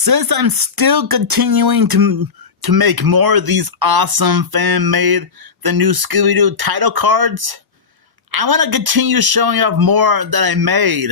Since I'm still continuing to make more of these awesome fan-made, the new Scooby-Doo title cards, I want to continue showing off more that I made.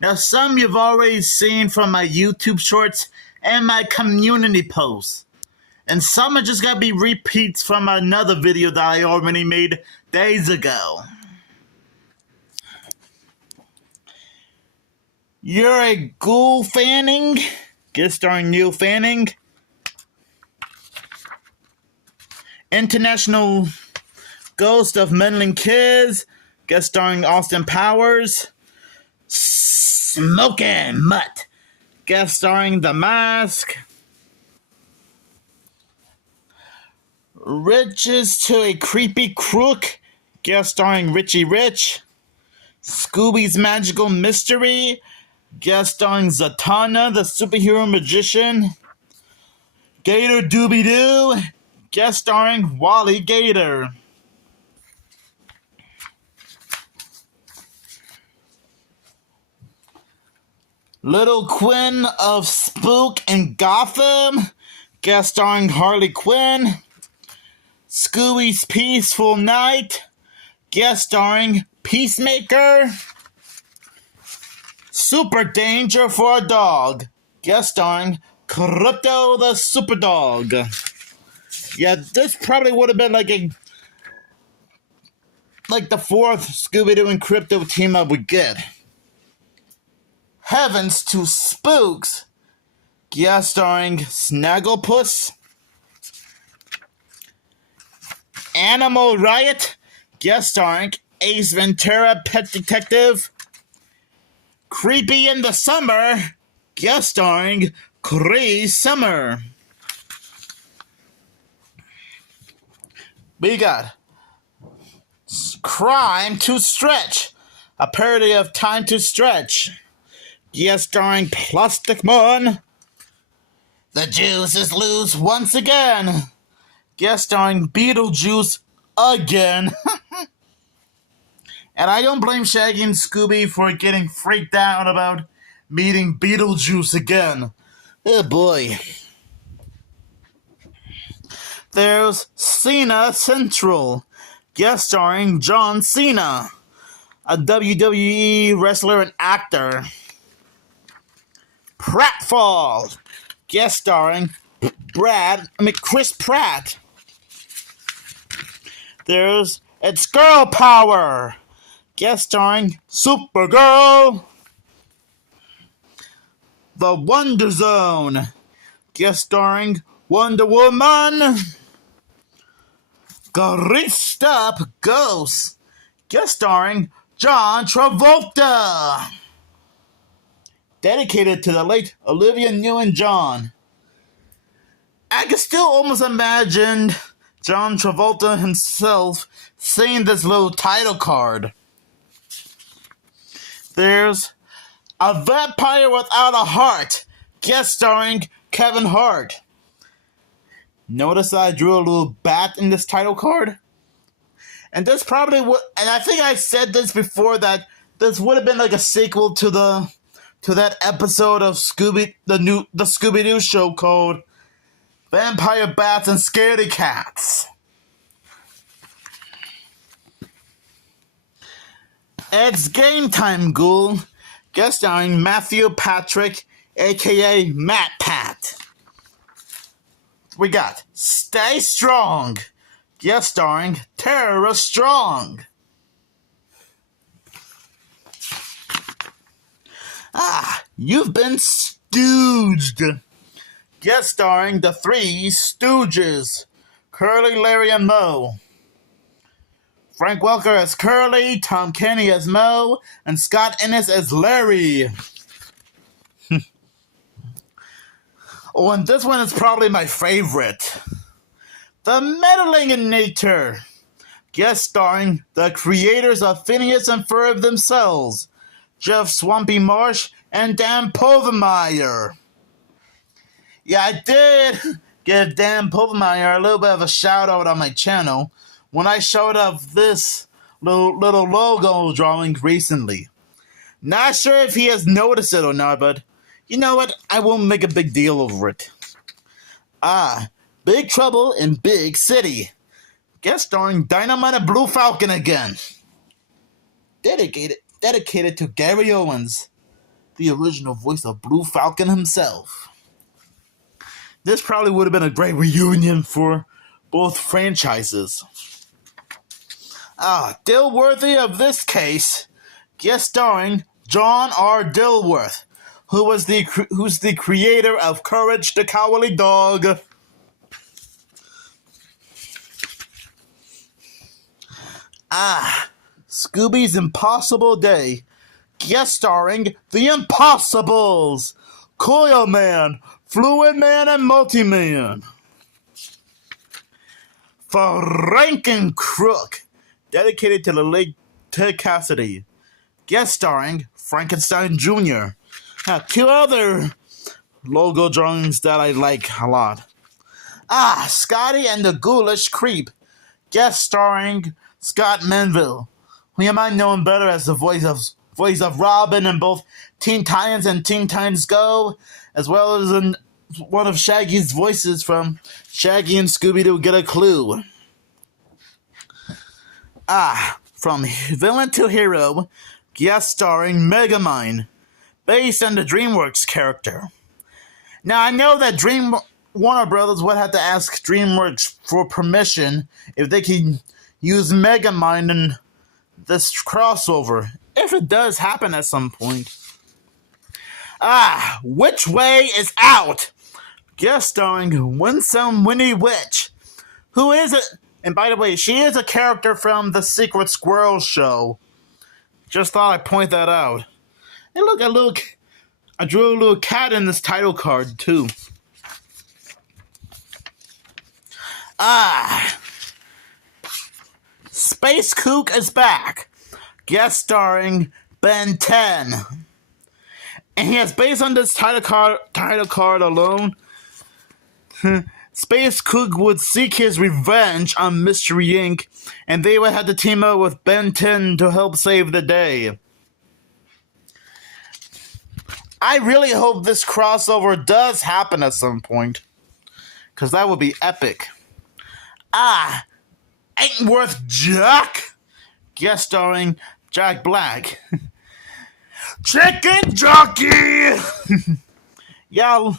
Now, some you've already seen from my YouTube shorts and my community posts. And some are just going to be repeats from another video that I already made days ago. You're a Ghoul Fanning, guest starring Neil Fanning. International Ghost of Meddling Kids, guest starring Austin Powers. Smokin' Mutt, guest starring The Mask. Riches to a Creepy Crook, guest starring Richie Rich. Scooby's Magical Mystery, guest starring Zatanna, the superhero magician. Gator Dooby Doo, guest starring Wally Gator. Little Quinn of Spook and Gotham, guest starring Harley Quinn. Scooby's Peaceful Night, guest starring Peacemaker. Super Danger for a Dog, guest starring Crypto the Superdog. Yeah, this probably would have been like the fourth Scooby-Doo and Crypto team up we get. Heavens to Spooks, guest starring Snagglepuss. Animal Riot, guest starring Ace Ventura, Pet Detective. Creepy in the Summer, guest starring Cree Summer. We got Crime to Stretch, a parody of Time to Stretch, guest starring Plastic Man. The Juice is Loose once again, guest starring Beetlejuice again. And I don't blame Shaggy and Scooby for getting freaked out about meeting Beetlejuice again. Oh boy. There's Cena Central, guest starring John Cena, a WWE wrestler and actor. Pratfall, guest starring Chris Pratt. There's It's Girl Power, guest starring Supergirl. The Wonder Zone, guest starring Wonder Woman. Greased Up Ghosts, guest starring John Travolta. Dedicated to the late Olivia Newton-John. I can still almost imagine John Travolta himself seeing this little title card. There's A Vampire Without a Heart, guest starring Kevin Hart. Notice I drew a little bat in this title card? And this probably would, and I think I said this before, that this would have been like a sequel to that episode of the Scooby-Doo show called Vampire Bats and Scaredy Cats. It's Game Time Ghoul, guest starring Matthew Patrick, aka Matt Pat. We got Stay Strong, guest starring Tara Strong. You've Been Stooged, guest starring the Three Stooges, Curly, Larry, and Moe. Frank Welker as Curly, Tom Kenny as Moe, and Scott Ennis as Larry. Oh, and this one is probably my favorite. The Meddlinginator, guest starring the creators of Phineas and Ferb themselves, Jeff Swampy Marsh and Dan Povenmire. Yeah, I did give Dan Povenmire a little bit of a shout out on my channel when I showed off this little logo drawing recently. Not sure if he has noticed it or not, but You know what? I won't make a big deal over it. Big Trouble in Big City. Guest starring Dynamite and Blue Falcon again. Dedicated to Gary Owens, the original voice of Blue Falcon himself. This probably would have been a great reunion for both franchises. Dilworthy of this case, guest starring John R. Dilworth, who's the creator of Courage the Cowardly Dog. Scooby's Impossible Day, guest starring The Impossibles, Coil Man, Fluid Man, and Multi-Man. Franken Crook, dedicated to the late Ted Cassidy, guest starring Frankenstein Jr. Two other logo drawings that I like a lot. Scotty and the Ghoulish Creep, guest starring Scott Menville, who you might know him better as the voice of Robin in both Teen Titans and Teen Titans Go, as well as in one of Shaggy's voices from Shaggy and Scooby-Doo Get a Clue. From Villain to Hero, guest starring Megamind, based on the DreamWorks character. Now, I know that Warner Brothers would have to ask DreamWorks for permission if they can use Megamind in this crossover, if it does happen at some point. Which Way is Out, guest starring Winsome Winnie Witch, who is and by the way, she is a character from the Secret Squirrel show. Just thought I'd point that out. And look, I drew a little cat in this title card, too. Space Kook is back, guest starring Ben 10. And yes, based on this title card alone, Space Kook would seek his revenge on Mystery Inc., and they would have to team up with Ben 10 to help save the day. I really hope this crossover does happen at some point, because that would be epic. Ain't Worth Jack, guest starring Jack Black. Chicken Jockey! Yeah,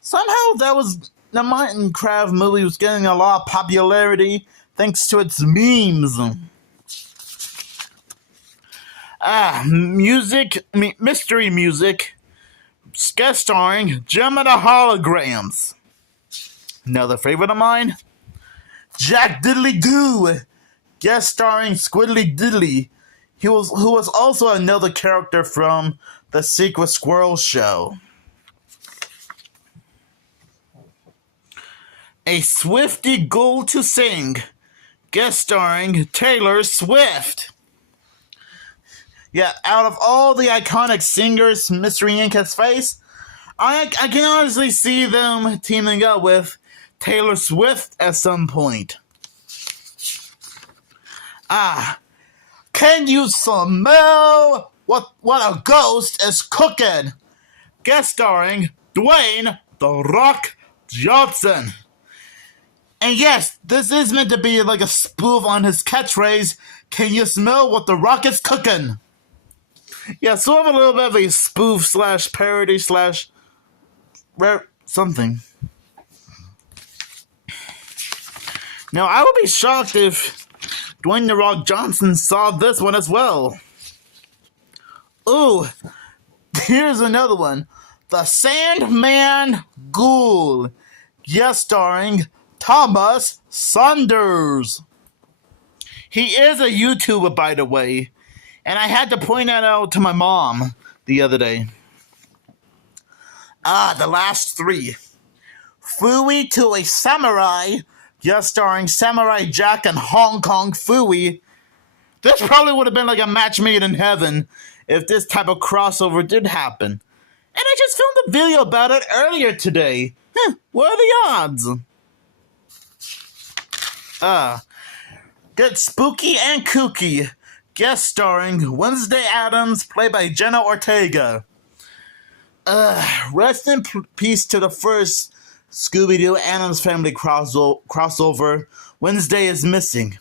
somehow the Minecraft movie was getting a lot of popularity thanks to its memes. Mystery music, guest starring Gem of the Holograms. Another favorite of mine, Jack Diddley Doo, guest starring Squiddly Diddly, who was also another character from the Secret Squirrel show. A Swifty Goal to Sing, guest starring Taylor Swift. Yeah, out of all the iconic singers Mystery Inc. has faced, I can honestly see them teaming up with Taylor Swift at some point. Can you smell what a ghost is cooking? Guest starring Dwayne "The Rock" Johnson. And yes, this is meant to be like a spoof on his catchphrase, "Can you smell what the Rock is cooking?" Yeah, sort of a little bit of a spoof slash parody slash something. Now, I would be shocked if Dwayne "The Rock" Johnson saw this one as well. Ooh, here's another one. The Sandman Ghoul, guest starring Thomas Saunders. He is a YouTuber, by the way, and I had to point that out to my mom the other day. The last three. Fooey to a Samurai, guest starring Samurai Jack and Hong Kong Fooey. This probably would have been like a match made in heaven if this type of crossover did happen. And I just filmed a video about it earlier today. What are the odds? Get Spooky and Kooky, guest starring Wednesday Addams, played by Jenna Ortega. Rest in peace to the first Scooby-Doo Addams Family crossover. Wednesday is missing.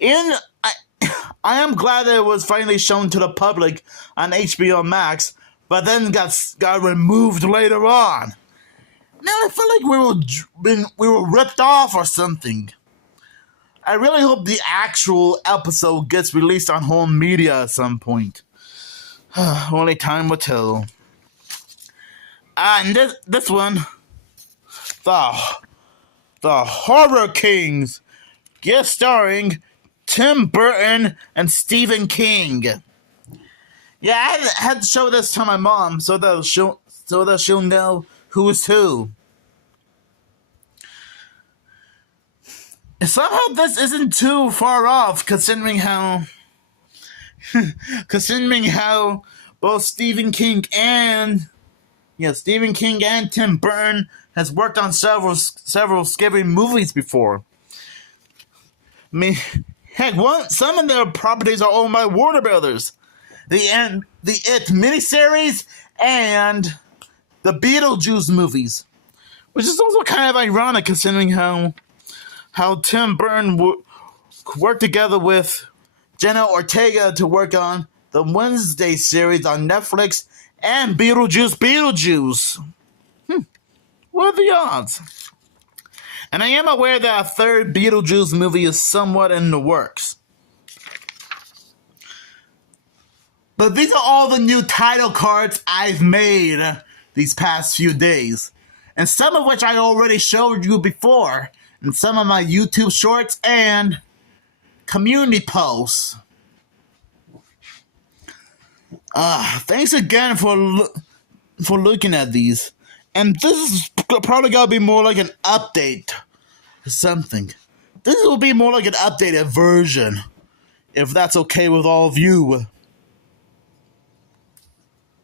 And I am glad that it was finally shown to the public on HBO Max, but then got removed later on. Now I feel like we were ripped off or something. I really hope the actual episode gets released on home media at some point. Only time will tell. And this one, the Horror Kings, guest starring Tim Burton and Stephen King. Yeah, I had to show this to my mom so that she'll know who is who. Somehow this isn't too far off, considering how both Stephen King and Tim Burton has worked on several scary movies before. I mean, heck, some of their properties are owned by Warner Brothers. The It miniseries and the Beetlejuice movies, which is also kind of ironic considering how Tim Burton worked together with Jenna Ortega to work on the Wednesday series on Netflix and Beetlejuice. What are the odds? And I am aware that a third Beetlejuice movie is somewhat in the works. But these are all the new title cards I've made these past few days, and some of which I already showed you before in some of my YouTube shorts and community posts. Thanks again for looking at these. And this is probably gonna be more like an update or something. This will be more like an updated version, if that's okay with all of you.